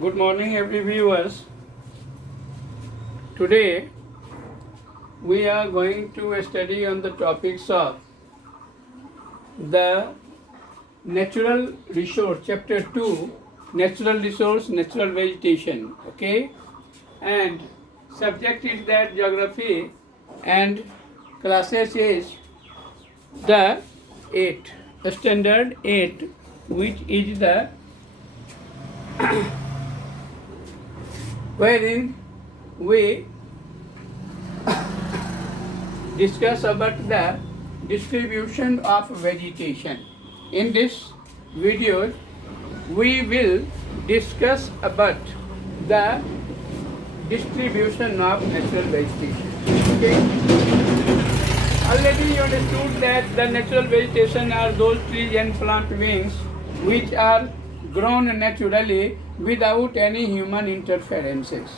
Good morning, every viewers. Today we are going to study on the topics of the natural resource, chapter 2, natural resource, natural vegetation. Okay, and subject is that geography, and classes is the 8, the standard 8, which is the wherein we discuss about the distribution of vegetation. In this video, we will discuss about the distribution of natural vegetation. Okay? Already you understood that the natural vegetation are those trees and plant wings which are grown naturally without any human interferences.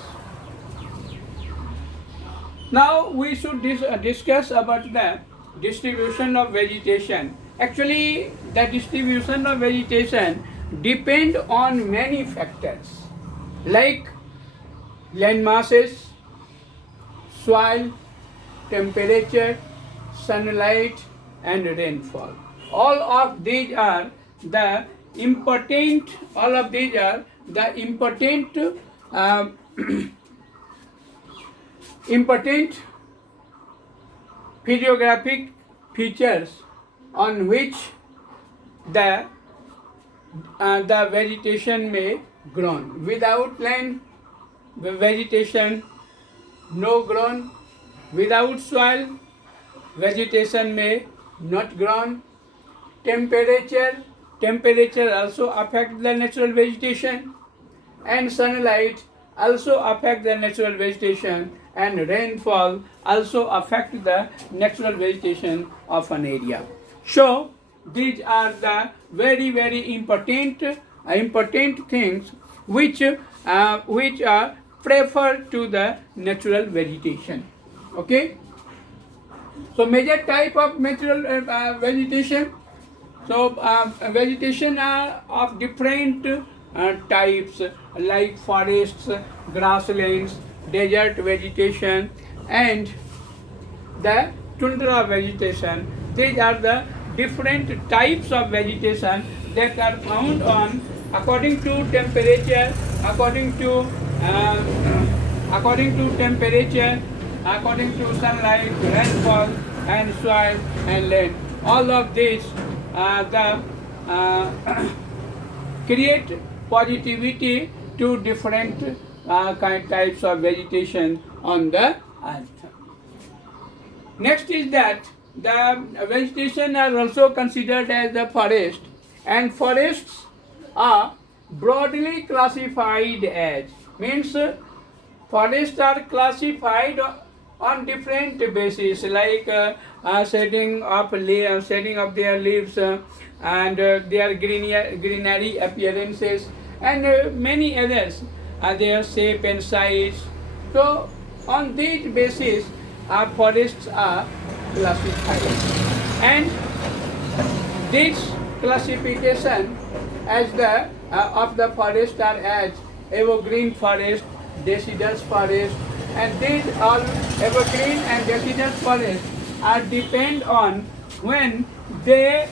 Now we should discuss about the distribution of vegetation. Actually, the distribution of vegetation depend on many factors like land masses, soil, temperature, sunlight, and rainfall. All of these are the important. Important physiographic features on which the vegetation may grow. Without land vegetation no grown. Without soil vegetation may not grow. Temperature also affect the natural vegetation, and sunlight also affect the natural vegetation, and rainfall also affect the natural vegetation of an area. So these are the very important things which are preferred to the natural vegetation. Okay. So major type of natural vegetation. So vegetation are of different types like forests, grasslands, desert vegetation, and the tundra vegetation. These are the different types of vegetation that are found on according to temperature, according to temperature, according to sunlight, rainfall, and soil and land. All of these create positivity to different types of vegetation on the earth. Next is that the vegetation are also considered as the forest, and forests are broadly classified as, means forests are classified on different bases like setting of their leaves and their greenery appearances, and many others, their shape and size. So on this basis forests are classified, and this classification as the of the forest are as evergreen forest, deciduous forest, and these all evergreen and deciduous forests are depend on when they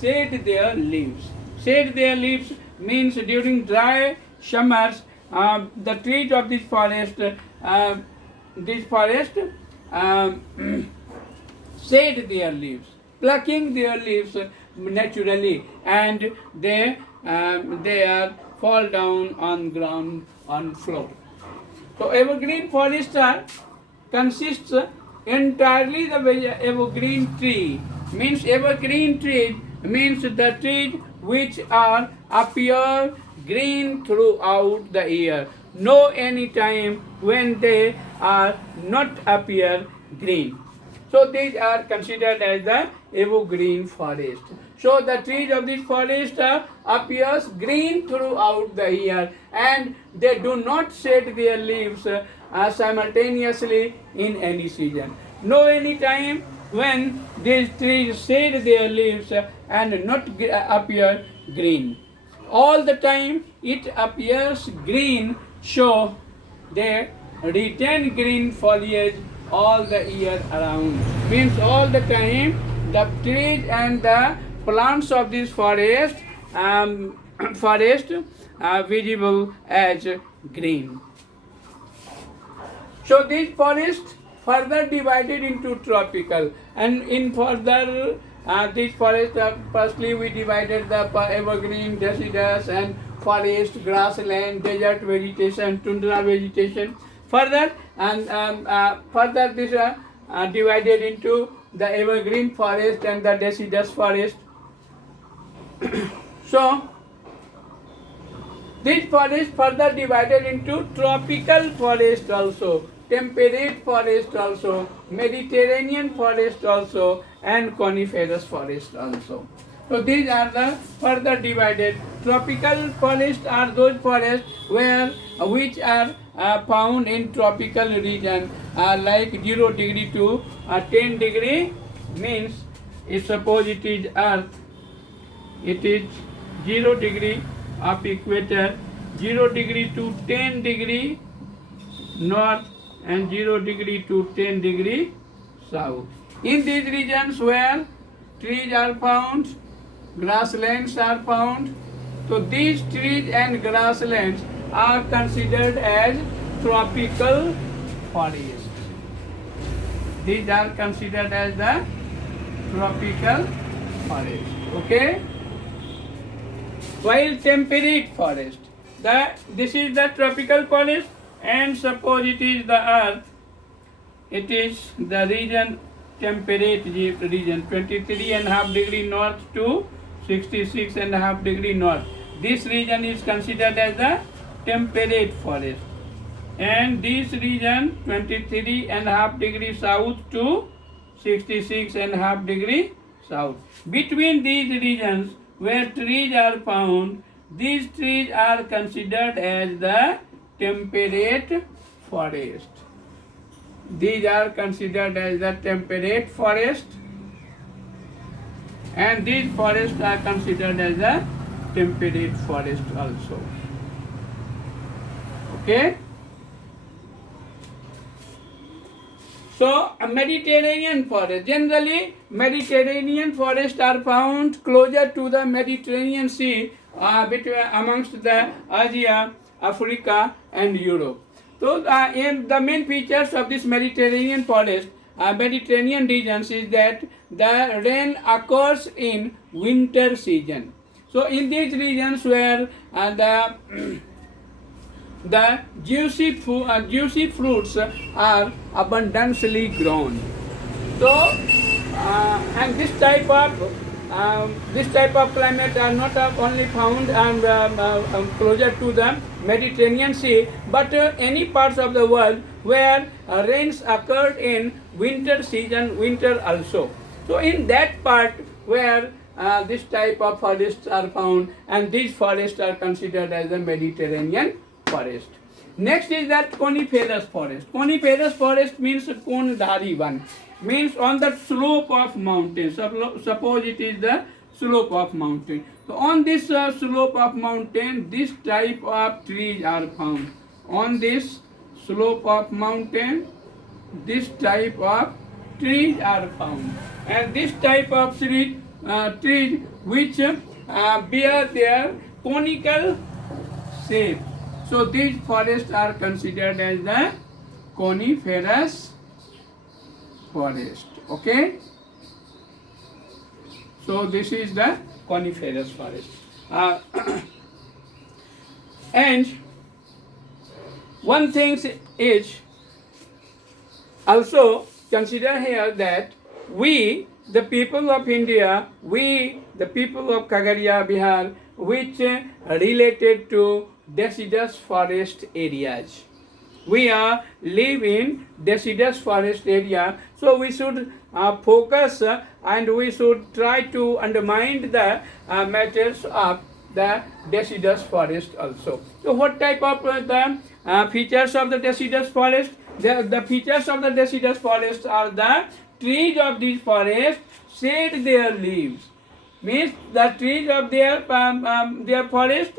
shed their leaves. Shed their leaves means during dry summers, the trees of this forest shed their leaves, plucking their leaves naturally, and they are fall down on ground, on floor. So evergreen forest consists entirely the evergreen tree. Means evergreen tree means the trees which are appear green throughout the year. No any time when they are not appear green. So these are considered as the evergreen forest. So the trees of this forest appears green throughout the year, and they do not shed their leaves simultaneously in any season. No any time when these trees shed their leaves and not appear green. all the time it appears green, so they retain green foliage all the year around. Means all the time the trees and the plants of this forest forest are visible as green. So this forest further divided into tropical, and in further this forest firstly we divided the evergreen, deciduous and forest, grassland, desert vegetation, tundra vegetation. Further and further this divided into the evergreen forest and the deciduous forest. So this forest further divided into tropical forest also, temperate forest also, Mediterranean forest also, and coniferous forest also. So these are the further divided. Tropical forests are those forests which are found in tropical region, like 0 degree to 10 degree. Means if suppose it is Earth, it is 0 degree of equator, 0 degree to 10 degree north, and 0 degree to 10 degree south. In these regions where trees are found, grasslands are found, so these trees and grasslands are considered as tropical forests. These are considered as the tropical forest. Okay? While temperate forest, this is the tropical forest, and suppose it is the earth, it is the region, temperate region, 23.5 degree north to 66.5 degree north. This region is considered as the temperate forest, and this region 23.5 degree south to 66.5 degree south. Between these regions where trees are found, these trees are considered as the temperate forest. These are considered as the temperate forest, and these forests are considered as the temperate forest also. Okay? So, a Mediterranean forest. Generally, Mediterranean forests are found closer to the Mediterranean Sea, amongst the Asia, Africa, and Europe. So, the main features of this Mediterranean forest, Mediterranean regions, is that the rain occurs in winter season. So, in these regions where the juicy fruits are abundantly grown. So, and this type of climate are not only found closer to the Mediterranean Sea, but any parts of the world where rains occur in winter season, winter also. So, in that part where this type of forests are found, and these forests are considered as the Mediterranean forest. Next is that coniferous forest. Coniferous forest means konedhari one, means on the slope of mountain. Suppose it is the slope of mountain. So on this slope of mountain, this type of trees are found. On this slope of mountain, this type of trees are found, and this type of trees which bear their conical shape. So these forests are considered as the coniferous forest. Okay? So this is the coniferous forest. And one thing is also consider here that we, the people of India, we, the people of Kagaria, Bihar, which related to deciduous forest areas. We live in deciduous forest area, so we should focus and we should try to undermine the matters of the deciduous forest also. So what type of the features of the deciduous forest? The features of the deciduous forest are the trees of these forests shed their leaves. means the trees of their forest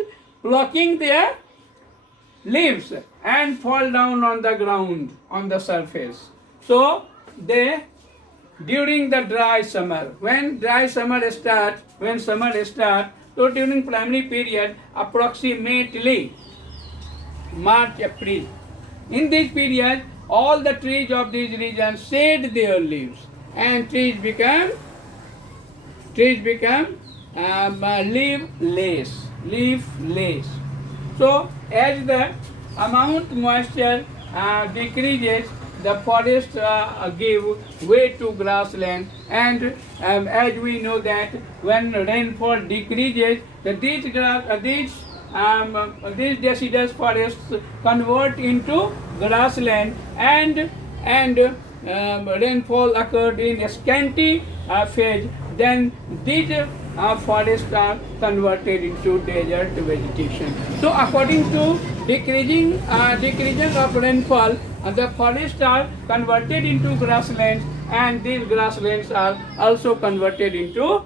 blocking their leaves and fall down on the ground, on the surface. So they, during the dry summer, when summer starts, so during primary period, approximately March, April, in this period, all the trees of these regions shed their leaves and trees become leafless. So as the amount moisture decreases, the forest give way to grassland, and as we know that when rainfall decreases, these deciduous forests convert into grassland, and rainfall occurred in a scanty phase. Then these forests are converted into desert vegetation. So according to decreasing of rainfall, the forests are converted into grasslands, and these grasslands are also converted into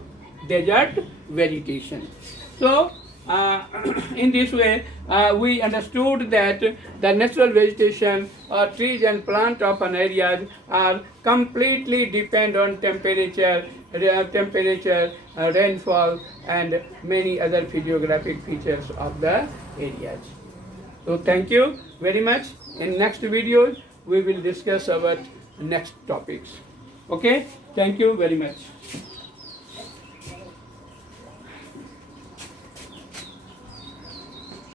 desert vegetation. So in this way, we understood that the natural vegetation or trees and plants of an area are completely depend on temperature, rainfall, and many other physiographic features of the areas. So thank you very much. In next video, we will discuss our next topics. Okay, thank you very much.